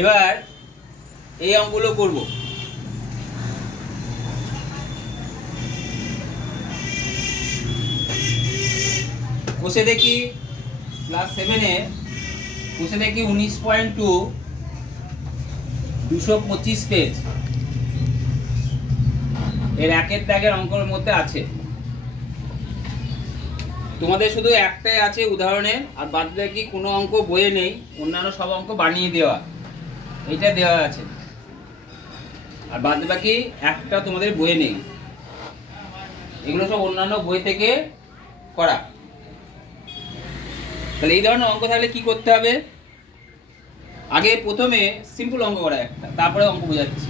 এবার এই অঙ্কগুলো করব। বসে দেখি ক্লাস 7-এ বসে দেখি 19.2 225 পেজ এর একের দাগের অঙ্কের মধ্যে আছে। তোমাদের শুধু একটাই আছে উদাহরণের, আর বাদ বাকি কোনো অঙ্ক বইয়ে নেই, অন্যান্য সব অঙ্ক বানিয়ে দেওয়া, এটা দেওয়া আছে, আর বাদ বাকি একটা তোমাদের বইয়ে নেই, এগুলো সব অন্যান্য বই থেকে করা। তাহলে এই ধরনের অঙ্ক থাকলে কি করতে হবে, আগে প্রথমে সিম্পল অঙ্ক করা একটা, তারপরে অঙ্ক বোঝাচ্ছি।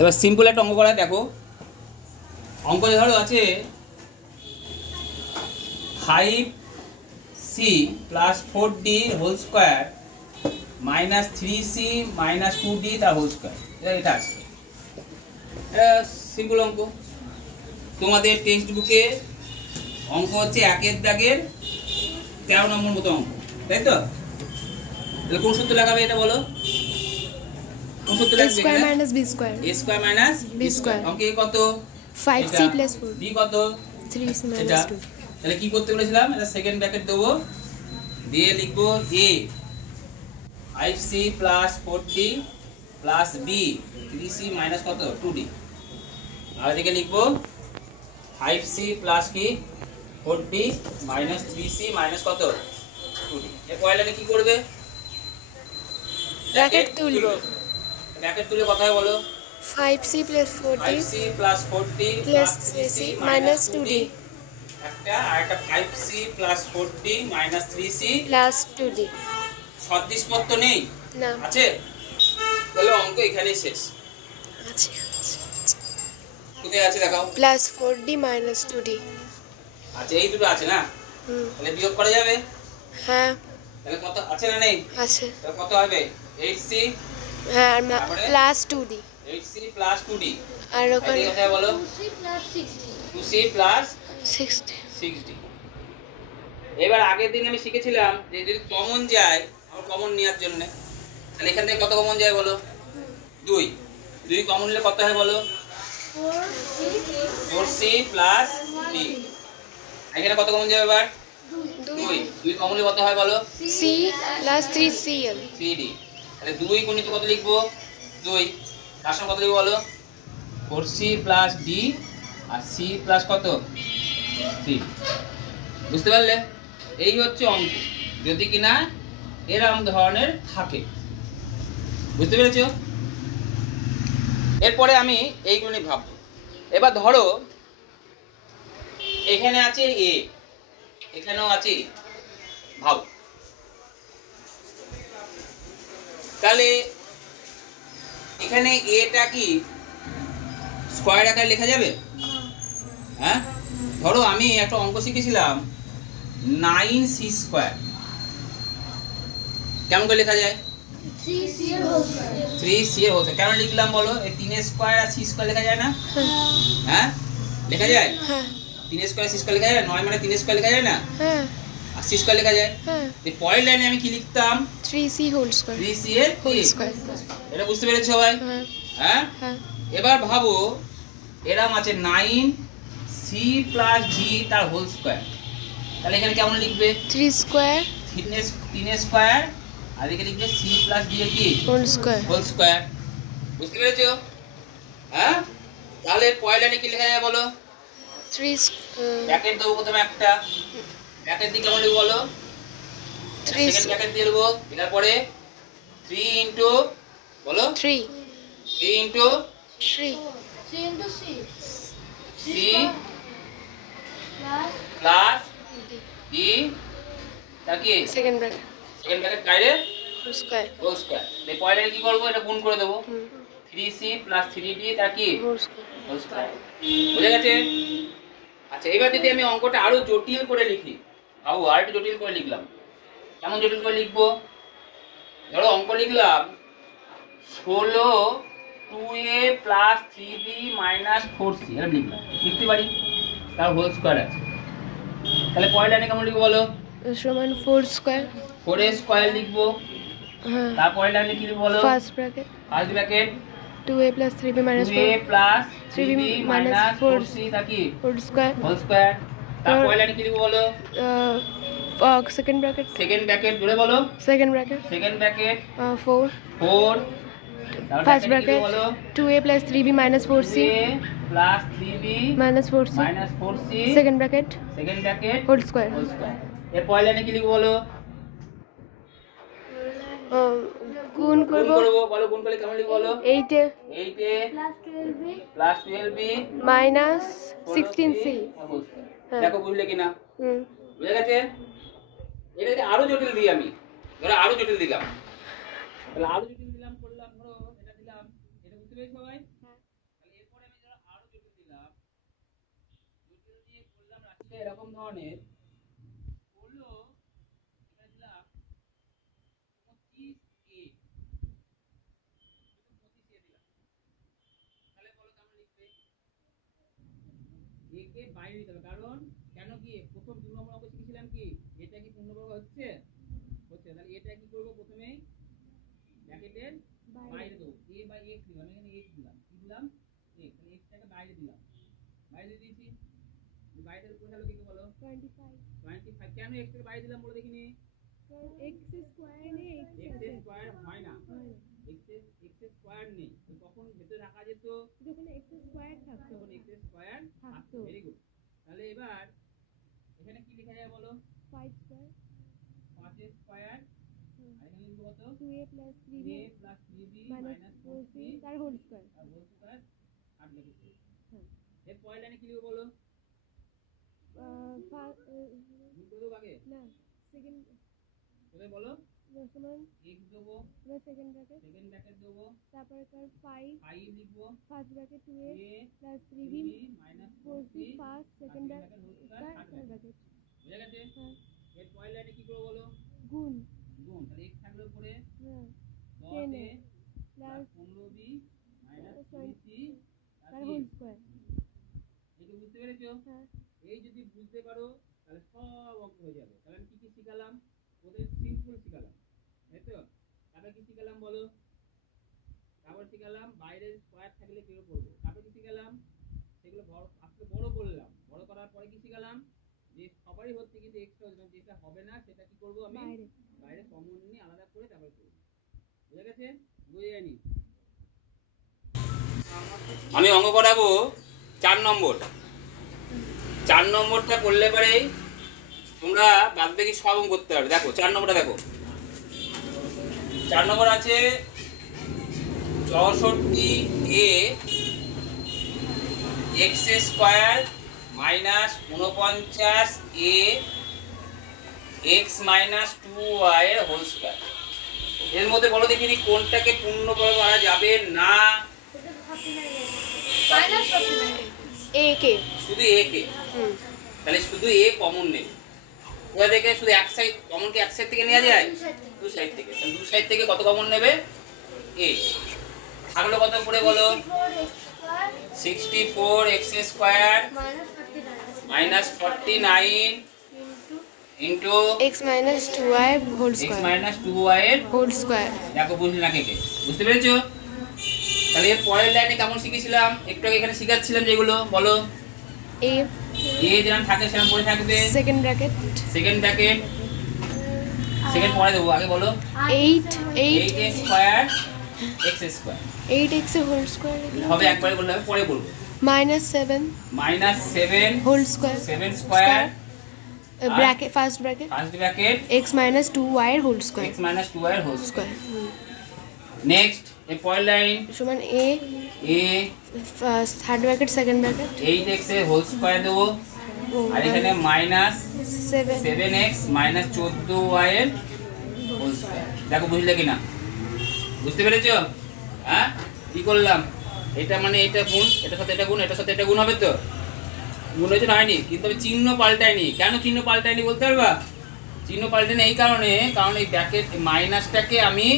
এবার সিম্পল একটা অঙ্ক করা, দেখো অঙ্ক ধরো আছে 5c plus 4d whole square minus 3c minus 2d তার হোল স্কোয়ার, এটা আছে। এটা সিম্পল অঙ্ক। তোমাদের টেক্সট বুকে অঙ্ক হচ্ছে একের দাগের 13 নম্বর মতো অঙ্ক, তাই তো? তাহলে কোন সূত্র লাগাবে এটা বলো? কোন সূত্র লাগবে? a square minus b square, a square minus b square. অঙ্কে কত? 5c প্লাস 4, b কত? 3c minus 2। তাহলে কি করতে বলেছিলাম, এটা সেকেন্ড ব্র্যাকেট দেব, দিয়ে লিখবো a 5c plus 4d plus b 3c minus কত 2d, আর এদিকে লিখবো 5c প্লাস কি 4d মাইনাস 3c মাইনাস কত 2d। এর পরের লাইনে কি করবে? ব্র্যাকেট তুলবো। ব্র্যাকেট তুলে কথা বলো, 5c plus 4d 5c plus 4d plus 3c minus 2d, একটা আর একটা 5c plus 4d minus 3c plus 2d। সদৃশপত্র নেই না আছে? তাহলে অঙ্ক এখানেই শেষ। আছে কোথায় আছে দেখাও? Plus 4d minus 2d। আচ্ছা এই দুটো আছে না, তাহলে বিয়োগ করা যাবে? হ্যাঁ। তাহলে কত আছে না নেই? আছে। তাহলে কত হবে? 8c হ্যাঁ plus 2d, 8c plus 2d, আর ওখানে কোথায় বলো? 2c plus 6d, 2c plus 6d। এবার আগের দিন আমি শিখেছিলাম যে যদি কমন যায়, আমার কমন নেওয়ার জন্য, তাহলে এখান থেকে কত কমন যায় বলো? 2। 2 কমন নিলে কত হয় বলো? 4c plus d। এখানে কত কমন যাবে এবার? 2। 2 কমন নিলে কত হয় বলো? c plus 3cl 3d। তাহলে 2 গুণিত কত লিখবো? 2। তার সঙ্গে কত লিখবো বলো? 4c প্লাস d আর c প্লাস কত 3। বুঝতে পারলে? এই হচ্ছে অঙ্ক, যদি কিনা এরকম ধরনের থাকে। বুঝতে পেরেছো? এরপরে আমি এইগুলো নিয়ে ভাববো। এবার ধরো এখানে আছে a, এখানেও আছে a, ভাব তাহলে এখানে এটা কি স্কয়ার আকারে লেখা যাবে? হ্যাঁ, ধরো আমি একটা অঙ্ক শিখেছিলাম 9c স্কয়ার, কেমন করে লেখা যায়? 3c এর হোল স্কয়ার। 3c এর হোল স্কয়ার কেন লিখলাম বলো? এই 3 স্কয়ার আর c স্কয়ার লেখা যায় না? হ্যাঁ লেখা যায়। হ্যাঁ 3 স্কয়ার c স্কয়ার লেখা যায়, 9 মানে 3 স্কয়ার লেখা যায় না? হ্যাঁ আর c স্কয়ার লেখা যায়। হ্যাঁ এই পরের লাইনে আমি কি লিখতাম? 3c হোল স্কয়ার, 3c এর হোল স্কয়ার। এটা বুঝতে পেরেছো সবাই? হ্যাঁ হ্যাঁ। হ্যাঁ। এবার ভাবো এরকম আছে 9c প্লাস d তার হোল স্কয়ার, তাহলে এখানে কেমন লিখবে? 3 স্কয়ার 3 স্কয়ার আর এদিকে লিখবে c প্লাস d এর কি হোল স্কয়ার। Whole square. বুঝতে পেরেছো? হ্যাঁ। তাহলে পরের লাইনে কি লেখা যায় বলো? 3 ব্র্যাকেট দেবো প্রথমে একটা, ব্র্যাকেট দিয়ে কেমন লিখবো বলো? 3 সেকেন্ড ব্র্যাকেট দিয়ে লিখবো, এটার পরে 3 ইনটু বলো 3 3 ইনটু 3 c প্লাস d তা কি সেকেন্ড ব্র্যাকেট সেকেন্ড ব্র্যাকেট বাইরে হোল স্কয়ার। Whole square. এই পরের লাইনে কি করব? এটা গুণ করে দেবো, 3c প্লাস 3d তা কি হোল স্কয়ার। Whole square. বুঝে গেছে? আচ্ছা এবার যদি আমি অঙ্কটা আরো জটিল করে লিখি, বাবু আর একটু জটিল করে লিখলাম, কেমন জটিল করে লিখবো? ধরো অঙ্ক লিখলাম 16 2a plus 3b minus 4c এটা লিখলাম, লিখতে পারি, তার হোল স্কয়ার আছে। তাহলে পরের লাইনে কেমন লিখবো বলো? সমান 4 স্কয়ার। 4a স্কয়ার লিখবো। হ্যাঁ, তারপরের লাইনে কি লিখবো বলো? First bracket first bracket 2a plus 3b minus 2a 4 plus 3b 3b minus minus 4c তা কি whole square। Whole square. তারপরের লাইনে কি লিখবো বলো? second bracket সেকেন্ড ব্র্যাকেট জুড়ে বলো। second bracket second bracket 4 4 first bracket 2a plus 3b minus 4c 2a plus 3b minus 4c minus 4c second bracket second bracket whole square। Whole square. এর পরের লাইনে কি লিখবো বলো? গুণ করব বলো গুণ করলে কেমন লিখবো বলো? 8a 8a plus 12b minus 16c। হ্যাঁ। দেখো বুঝলে কিনা? হুম, বুঝে গেছে? এটা আরো জটিল দিই আমি, ধরো আরো জটিল দিলাম, তাহলে আরো জটিল দিলাম করলাম, ধরো এটা দিলাম, এটা বুঝতে পেরেছো সবাই? তাহলে এরপরে আমি ধরো আরো জটিল দিলাম, জটিল দিয়ে করলাম রাশিটা এরকম ধরনের করলো, এটা দিলাম 25a, 25a দিলাম। তাহলে বলো কেমন লিখবে? a কে বাইরে দিতে হবে, কারণ কেন কি প্রথম 2 নম্বর অঙ্ক শিখেছিলাম কি এটা কি পূর্ণবর্গ হচ্ছে, তাহলে এটা কি করব? প্রথমে ব্র্যাকেটের বাইরে দেব, a বাই x দিলাম, এখানে x দিলাম, কি দিলাম? x, তাহলে x টাকে বাইরে দিলাম, বাইরে দিয়েছি, বাইরের উপরে হলো কি বলো? 25 কেন x টাকে বাইরে দিলাম বলো দেখিনি? x স্কয়ার নেই, x স্কয়ার হয় না, x স্কয়ার নেই, তখন ভেতরে রাখা যেত যখন x স্কয়ার থাকতো, তখন x স্কয়ার থাকতো। Very good. তাহলে এবার এখানে কি লেখা যায় বলো? 5 স্কয়ার 5 স্কয়ার, আর এখানে লিখব কত? 2a plus 3b 2a plus 3b minus minus 4c 4c তার হোল স্কয়ার। আর হোল স্কয়ার 8 লিখেছি। হ্যাঁ, এর পরের লাইনে কি লিখব বলো? গুণ করে দেবো আগে, না সেকেন্ড কোথায় বলো? সমান x দেবো, সেকেন্ড ব্র্যাকেট সেকেন্ড ব্র্যাকেট দেবো, তারপরে 5 লিখবো, first bracket 2a 2a plus 3b 3b minus 4c 4c first second bracket whole square 8 second bracket. বুঝে গেছে? হ্যাঁ, এর পরের লাইনে কি করব বলো? গুণ গুণ, তাহলে x থাকলে উপরে হ্যাঁ 10a plus 15b minus 20c তার হোল স্কয়ার। এটা বুঝতে পেরেছো? হ্যাঁ, এই যদি বুঝতে পারো তাহলে সব অঙ্ক হয়ে যাবে। তাহলে আমি কি কি শিখালাম? ওদের সিম্পল শিখালাম, তাই তো? তারপর কি শিখালাম বলো? তারপর শিখালাম বাইরের স্কয়ার থাকলে কি করব। তারপর কি শিখালাম? সেগুলো বড় আজকে বড় করলাম, বড় করার পরে কি শিখালাম? যে সবারই হচ্ছে কিন্তু এক্সট্রা যেটা হবে না সেটা কি করব আমি বাইরে কমন নিয়ে আলাদা করে তারপর করব। বুঝে গেছে? বুঝে যায়নি? আমি অঙ্ক করাবো 4 নম্বর। 4 নম্বরটা করলে পরেই তোমরা বাদ বাকি সব অঙ্ক করতে পারবে। দেখো 4 নম্বরটা দেখো, 4 নম্বর আছে 64a x square minus 49a x minus 2y এর হোল স্কয়ার। এর মধ্যে বলো দেখিনি কোনটাকে পূর্ণবর্গ করা যাবে না? a কে শুধু a কে, তাহলে শুধু a কমন নেবে। ওটা থেকে শুধু এক সাইড কমন কি এক সাইড থেকে নেওয়া যায়? দু সাইড থেকে, তাহলে দু সাইড থেকে কত কমন নেবে? a থাকলো কত করে বলো? 64x square minus 49 into x minus 2y whole x square minus 2y এর হোল স্কয়ার। দেখো বুঝলি না কে কে? বুঝতে পেরেছো? তাহলে এর পরের লাইনে কেমন শিখেছিলাম? একটু আগে এখানে শিখাচ্ছিলাম যেগুলো বলো। a যেরকম থাকে সেরকম পড়ে থাকবে, second bracket second bracket second পরে দেবো, আগে বলো 8 8 স্কয়ার x স্কয়ার 8x এর হোল স্কয়ার হবে, একবারে বললে হবে, পরে বলবো। minus 7 minus 7 whole square 7 square bracket first bracket first bracket x minus 2y এর whole square x minus 2y এর হোল স্কয়ার। স্কয়ার নেক্সট এর পরের লাইন সমান a a first third bracket second bracket 8x এর whole square দেবো, আর এখানে minus 7 7x minus 14y এর whole square. দেখো বুঝলে কিনা? বুঝতে পেরেছো? হ্যাঁ, কি করলাম? এটা মানে এটা গুণ, এটার সাথে এটা গুণ, এটার সাথে এটা গুণ হবে তো? গুণ হয়েছে না হয়নি? কিন্তু আমি চিহ্ন পাল্টাইনি। কেন চিহ্ন পাল্টাইনি বলতে পারবা? চিহ্ন পাল্টাইনি এই কারণে, কারণ এই ব্র্যাকেট মাইনাসটাকে আমি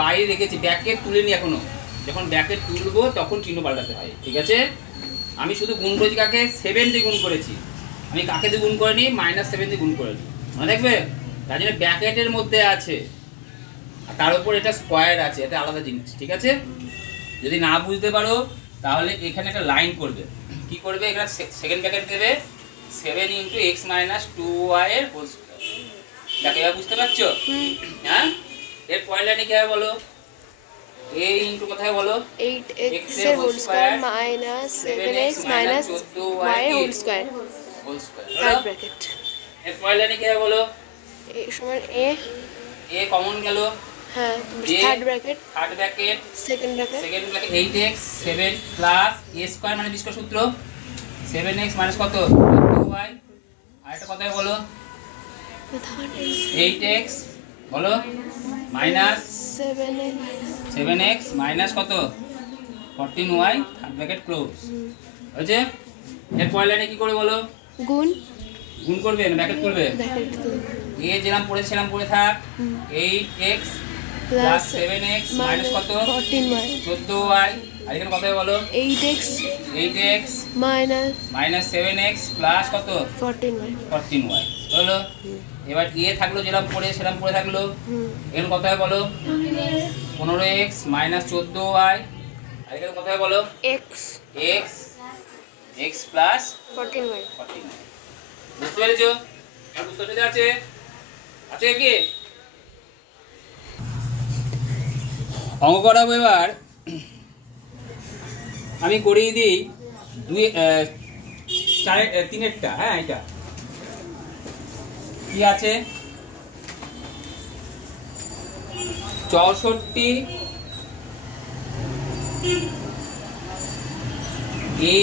বাইরে রেখেছি, ব্র্যাকেট তুলিনি এখনো। যখন ব্র্যাকেট তুলবো তখন চিহ্ন পাল্টাতে হয়, ঠিক আছে? আমি শুধু গুণ করেছি কাকে, 7 দিয়ে গুণ করেছি, আমি কাকে দিয়ে গুণ করিনি, -7 দিয়ে গুণ করেছি, মনে দেখবে, তার জন্য ব্র্যাকেটের মধ্যে আছে আর তার উপর এটা স্কোয়ার আছে, এটা আলাদা জিনিস, ঠিক আছে? যদি না বুঝতে পারো তাহলে এখানে একটা লাইন করবে, কি করবে, এখানে সেকেন্ড ব্র্যাকেট দেবে 7 × x - 2y এর হোল স্কয়ার। দেখো এবার বুঝতে পারছো? হ্যাঁ, এর পরের লাইনে কি হবে বলো, a ইনটু কোথায় বলো, 8x এর whole square minus 7x minus 14y এর হোল স্কয়ার থার্ড ব্র্যাকেট। এর পরের লাইনে কি হবে বলো, a সমান a কমন গেল, হ্যাঁ third bracket second bracket 8x 7 plus a square মানে b স্কয়ার সূত্র, 7x মাইনাস কত 14y, আর এটা কত হবে বলো, 8x বলো মাইনাস 7x মাইনাস কত 14y, থার্ড ব্র্যাকেট ক্লোজ হয়েছে। এর পরের লাইনে কি করবে বলো, গুণ করবে না ব্র্যাকেট তুলবে, এ যেরকম পড়েছে সেরকম পড়ে থাক, 8x প্লাস 7x মাইনাস কত 14y, আর এখানে কত হবে বলো, 8x মাইনাস 7x প্লাস কত 14y হলো। এবার এ থাকলো যেরকম পড়ে সেরকম পড়ে থাকলো, এখানে কত হবে বলো, 15x মাইনাস 14y, আর এখানে কত হবে বলো, x প্লাস 14y। বুঝতে পেরেছো? আর বুঝতে পেরেছো? আছে কি অঙ্ক করাবো এবার, আমি করিয়ে দিই 3-এরটা। হ্যাঁ, এটা কি আছে, 64 a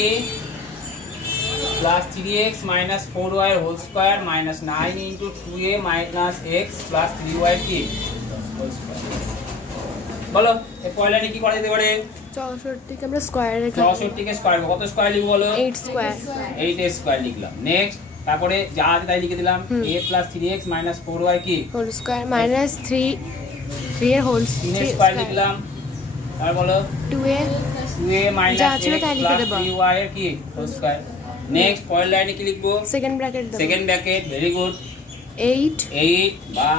plus 3x minus 4y whole square minus 9 × 2a minus x plus 3y কি হোল স্কয়ার। বলো এই পয়লা কি করা যেতে পারে, 64 কে আমরা স্কয়ার রেখে 64 কে স্কয়ার, কত স্কয়ার লিখব বলো, 8 স্কয়ার, 8 এর স্কয়ার লিখলাম। নেক্সট তারপরে যা আছে তাই লিখে দিলাম, a plus 3x minus 4y কি হোল স্কয়ার মাইনাস 3 এর হোল স্কয়ার লিখলাম। তারপর বলো 2a minus x plus 3y এর কি হোল স্কয়ার। নেক্সট পরের লাইনে কি লিখবো, সেকেন্ড ব্র্যাকেট দেব, সেকেন্ড ব্র্যাকেট ভেরি গুড, 8 বা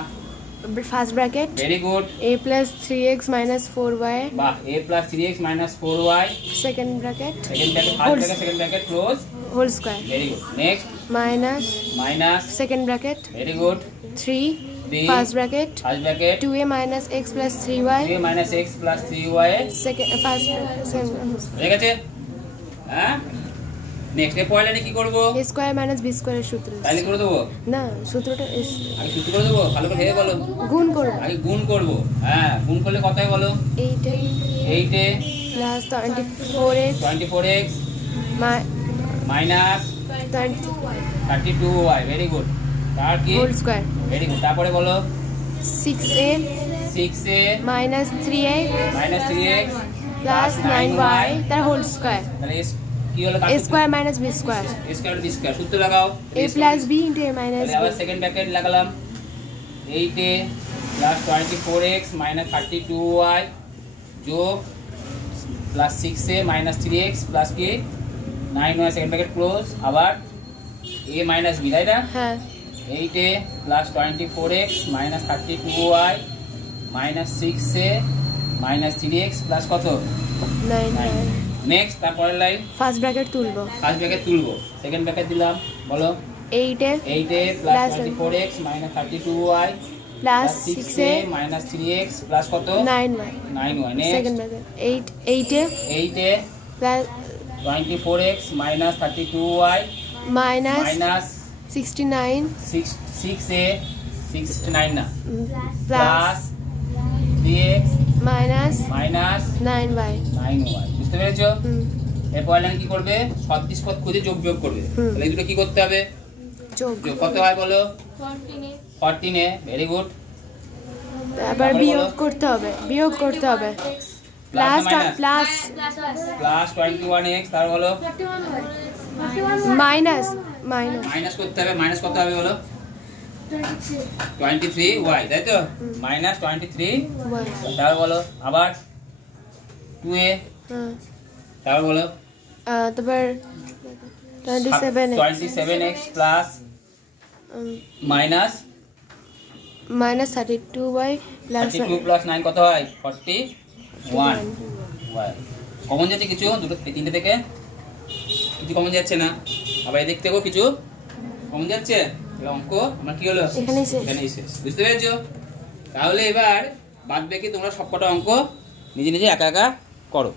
first bracket very good, a plus 3x minus 4y বা a plus 3x minus 4y, second bracket first bracket second bracket close whole square, very good. Next minus second bracket very good, 3 first bracket 2a minus x plus 3y, 2a minus x plus 3y second first ঠিক আছে। হ্যাঁ, next এর পরের লাইনে কি করব, a square minus b স্কয়ারের সূত্র, তাহলে করে দেব না সূত্রটা আগে সূত্র করে দেব, ভালো করে ভেবে বলো, গুণ করব, আগে গুণ করব। হ্যাঁ, গুণ করলে কত হয় বলো, 8 এ plus 24x minus 32y very good, তার কি হোল স্কয়ার ভেরি গুড। তারপরে বলো 6a minus 3x plus 9y তার হোল স্কয়ার, তাহলে কি হলো, a square minus b square, b square সূত্র লাগাও, a plus b into a minus b, আবার সেকেন্ড ব্র্যাকেট লাগালাম, 8a plus 24x minus 32y যোগ plus 6a minus 3x plus কি 9y সেকেন্ড ব্র্যাকেট ক্লোজ, আবার a মাইনাস b, তাই না? হ্যাঁ, 8a plus 24x minus 32y minus 6a minus 3x plus কত 9y। Next তারপরের line first bracket তুলবো, first bracket তুলবো, সেকেন্ড ব্র্যাকেট দিলাম, বলো 8a plus 24x minus 32y plus 6a minus 3x plus কত 9y, next second bracket 8a plus 24x minus 32y minus 69 6a 69 না plus 3x minus 9y, বুঝতে পেরেছো? এরপর line কি করবে, সদৃশ পদ খুঁজে যোগ বিয়োগ করবে, তাহলে এই দুটো কি করতে হবে, যোগ কত হয় বলো, 14a ভেরি গুড, তারপর বিয়োগ করতে হবে, প্লাস 21x, তার বলো মাইনাস করতে হবে, মাইনাস কত হবে বলো 23y, তাই তো, মাইনাস 23y, তাহলে বলো আবার 2a হ্যাঁ তারপর বলো তারপর 27x plus minus minus 32y plus 32 plus 9 কত হয় 41 কমন যাচ্ছে কিছু দুটো তিনটে থেকে কিছু কমন যাচ্ছে না আবার এই দিক থেকেও কিছু কমন যাচ্ছে তাহলে অঙ্ক আমার কি হলো এখানেই শেষ বুঝতে পেরেছো তাহলে এবার বাদ বাকি তোমরা সবকটা অঙ্ক নিজে নিজে একা একা করো